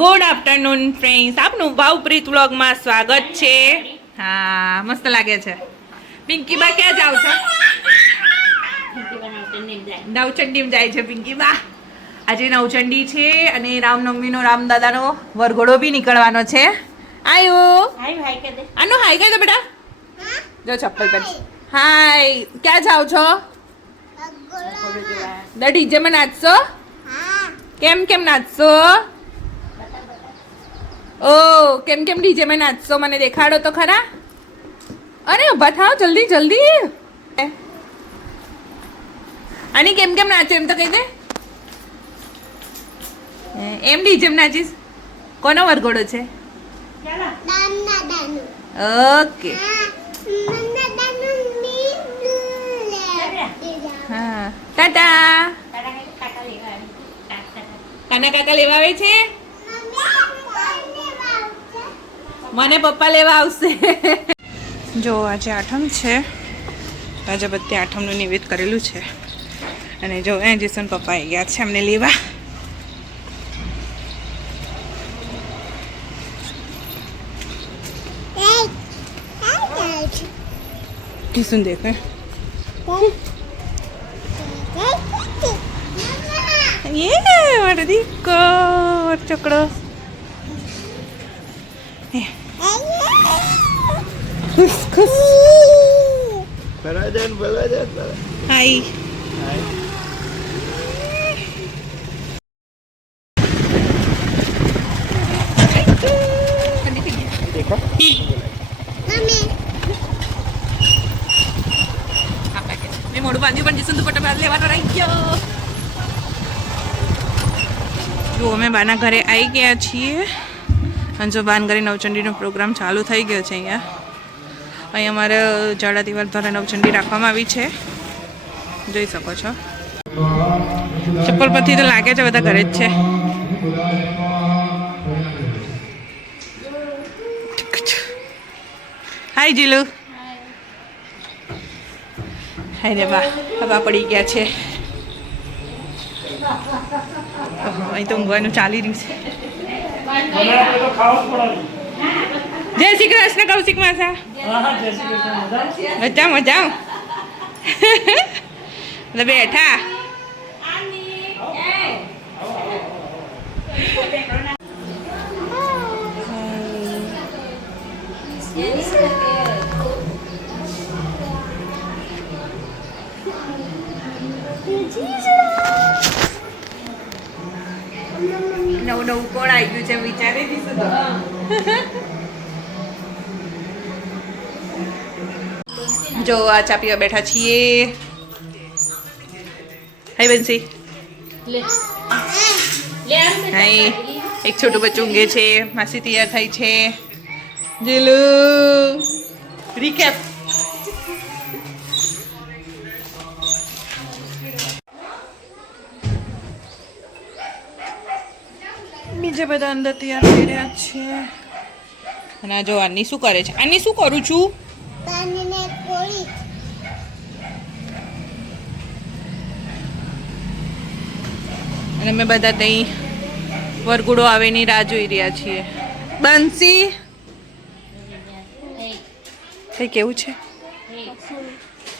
Good afternoon friends, આપનું ભાવપ્રીત વ્લોગમાં સ્વાગત છે. હા, મસ્ત લાગે છે. પિંકીબા ક્યાં જાવ છો? નવચંડીમાં જાય છે પિંકીબા. આજે નવચંડી છે અને રામનવમીનો રામદાદાનો વરઘોડો બી નીકળવાનો છે. આયો આનો હાય કહી દો બેટા. જો ચપ્પલ પહેર. હાય, ક્યાં જાવ છો? ડીજેમાં નાચશો? કેમ કેમ નાચશો? ઓ કેમ કેમ ડીજેમાં નાચશો? મને દેખાડો તો ખરા. અરે ઊભા થાવ જલ્દી જલ્દી. આની કેમ કેમ નાચો એમ તો કહી દે. એમ ડીજેમાં નાચીશ? કોનો વરઘોડો છે? ઓકે. હા, ટાટા. કાના કાકા લેવા આવે છે? મને પપ્પા લેવા આવશે. જો આજે આઠમ છે, આજે બધી આઠમનું નિવેદ કરેલું છે અને જો એ જેસન પપ્પા આવી ગયા છે અમને લેવા. કિસુન દેખે ये वाट दिक्को चकड़ो खुश खुश बलाजन हाय देखो मैं मोड़ू बांधी पण जिसुन दुपट्टा बांध लेવાનો રહી ગયો. જો અમે બાના ઘરે આવી ગયા છીએ અને જો બાન ઘરે નવચંડીનો પ્રોગ્રામ ચાલુ થઈ ગયો છે. અહીંયા અમારે જાડા દિવાલ દ્વારા નવચંડી રાખવામાં આવી છે, જોઈ શકો છો. ચપ્પલ પરથી તો લાગે છે બધા ઘરે જ છે. હાય જીલુ. હાય રે બા, હવા પડી ગયા છે. અહીં તો ઊંઘવાનું ચાલી રહ્યું છે. જય શ્રી કૃષ્ણ કૌશિક માસા. મજા મજા બેઠા. નવું નવું કોણ આવી ગયું છે વિચારી દીધું. જો આ ચા પીવા બેઠા છીએ. હાય બંસી. હાય, એક છોટું બચ્ચું ઊંઘે છે. માસી તૈયાર થઈ છે. જીલુ રીકેપ. બીજા બધા અંદર તૈયાર થઈ રહ્યા છે. અને આ જો આની શું કરે છે? આની શું કરું છું? અને અમે બધા ત્યાં વરઘોડો આવેની રાહ જોઈ રહ્યા છીએ. બંસી કઈ કેવું છે?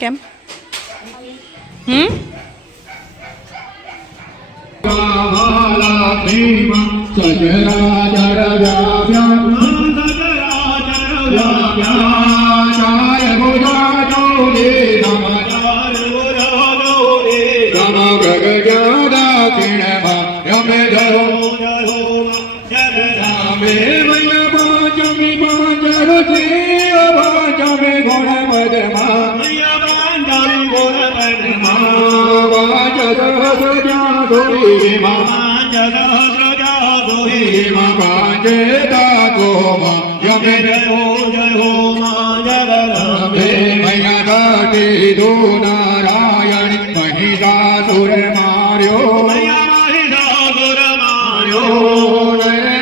કેમ? नारायण महिषासुर मार्यो महिषासुर मार्यो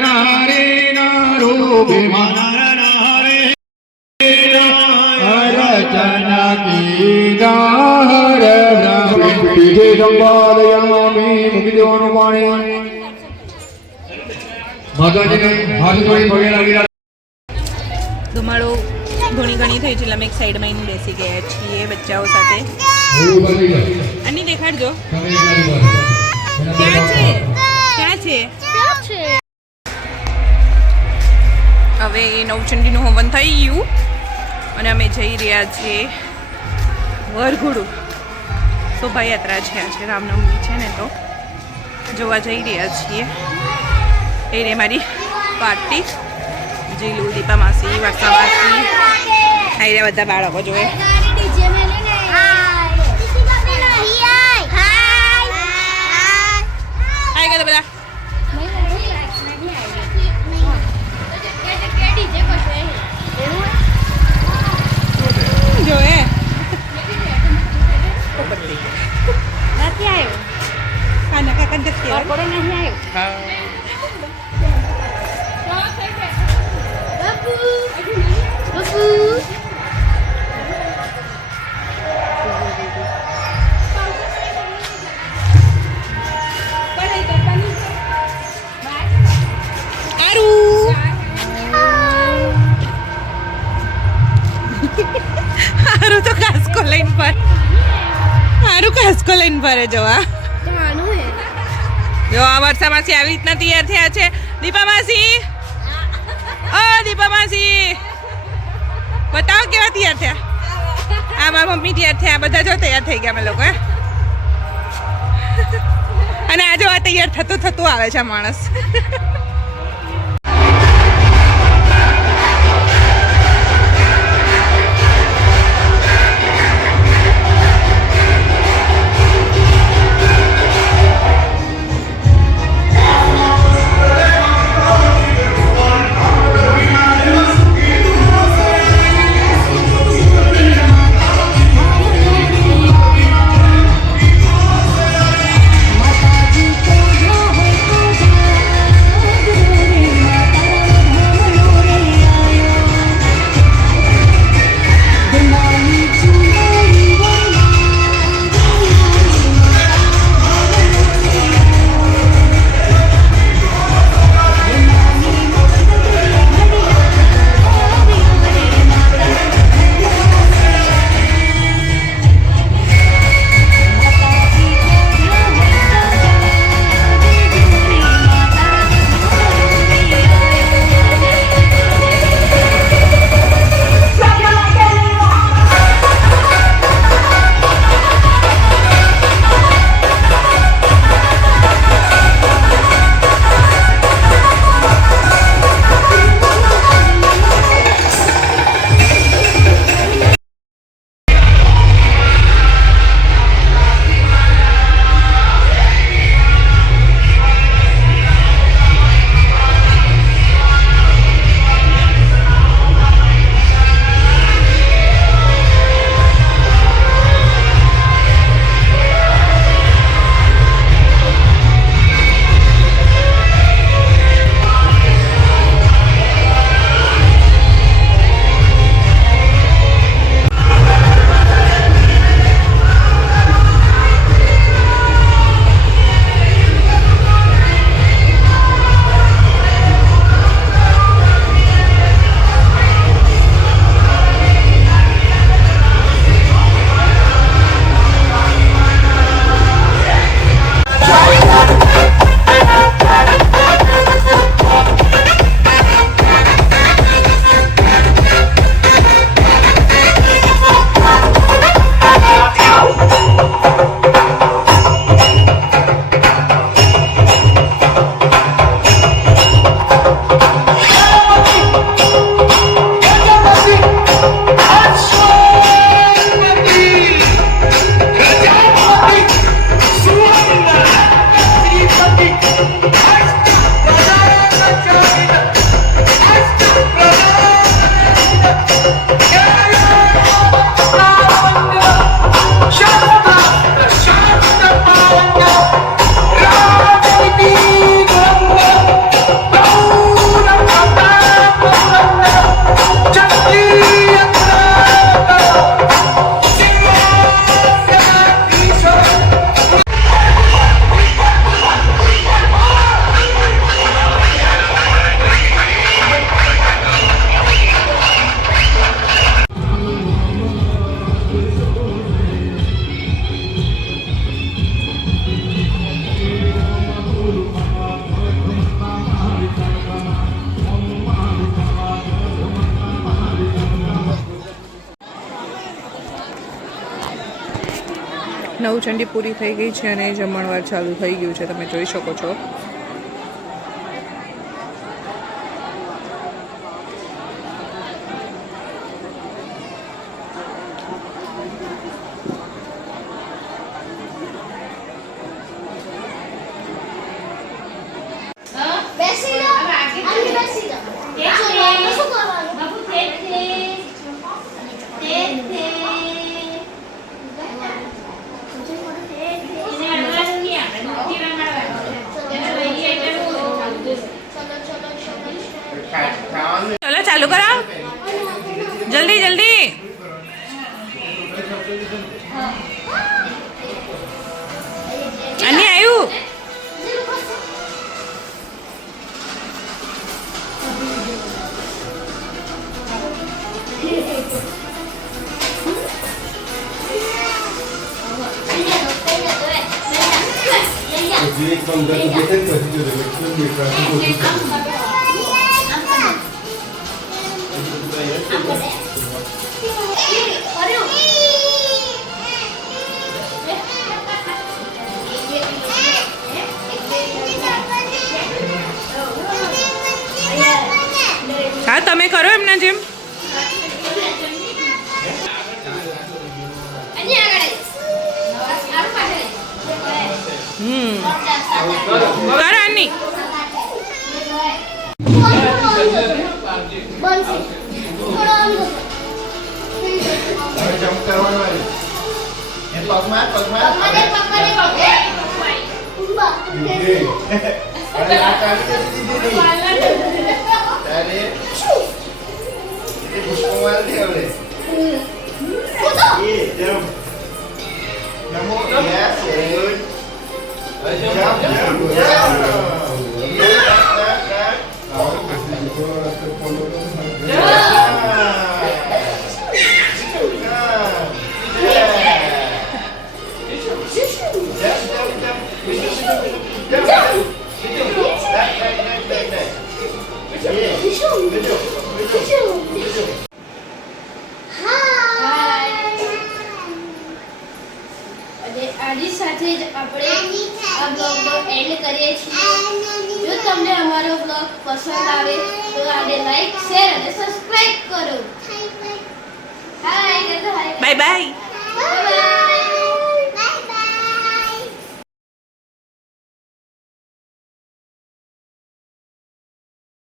नारे नारूपी नारे रचना की दाहर ब्रह्म संपादयामि मुक्तिवानुपाणि માતાજીને હાથ જોડી પગે લાગી રહ્યા. ધુમાડો ઘણી ઘણી થઈ છે એટલે અમે એક સાઈડમાં એને બેસી ગયા છીએ બચ્ચાઓ સાથે. હવે ઊભા થઈ જાઓ. અને દેખાડજો તમે એકલા ઊભા રહો. ક્યાં છે ક્યાં છે. હવે નવચંડીનું હોમન થઈ ગયું અને અમે જઈ રહ્યા છીએ વરઘોડું. શોભાયાત્રા છે આજે રામનવમી છે ને તો જોવા જઈ રહ્યા છીએ. એ રે મારી પાર્ટી જીલુ, દીપા માસી, વર્ષા માસી, આ રહ્યા બધા બાળકો જોવે. હાય કર બધા. જોવે નથી આવ્યો. કાના કાકા નથી બપોરે નહીં આવ્યો. હા બબુ હારું તો કાસ્કો લઈને પર હારું કાસ્કો લઈને ફરે જોવા. જો આ વર્ષા માસી આવી રીતના તૈયાર થયા છે. દીપા માસી, ઓ દીપા માસી બતાવો કેવા તૈયાર થયા. આ મારા મમ્મી તૈયાર થયા, બધા જો તૈયાર થઈ ગયા અમે લોકો. અને આ જો આ તૈયાર થતું થતું આવે છે આ માણસ. નવચંડી પૂરી થઈ ગઈ છે અને જમણવાર ચાલુ થઈ ગયું છે, તમે જોઈ શકો છો. બેસી જાઓ. આની બેસી જાઓ. શું કરવાનું? બાપુ તે ચલો ચાલુ કરો, જલ્દી જલ્દી. આની આવ્યું. Jadi kalau udah kegiatan pasti sudah હા તમે કરો એમના જેમ. કરો આની. jam kawan lagi. Pagmat. Ada kali tadi ini. Tadi. Ini buskumal dia boleh. Iya, jam. Kamu ya, serius. આની સાથે જ આપણે આ બ્લોગનો એન્ડ કરીએ છીએ. જો તમને અમારો બ્લોગ પસંદ આવે તો આને લાઈક, શેર અને સબસ્ક્રાઇબ કરો. હાય. Bye bye. બાય.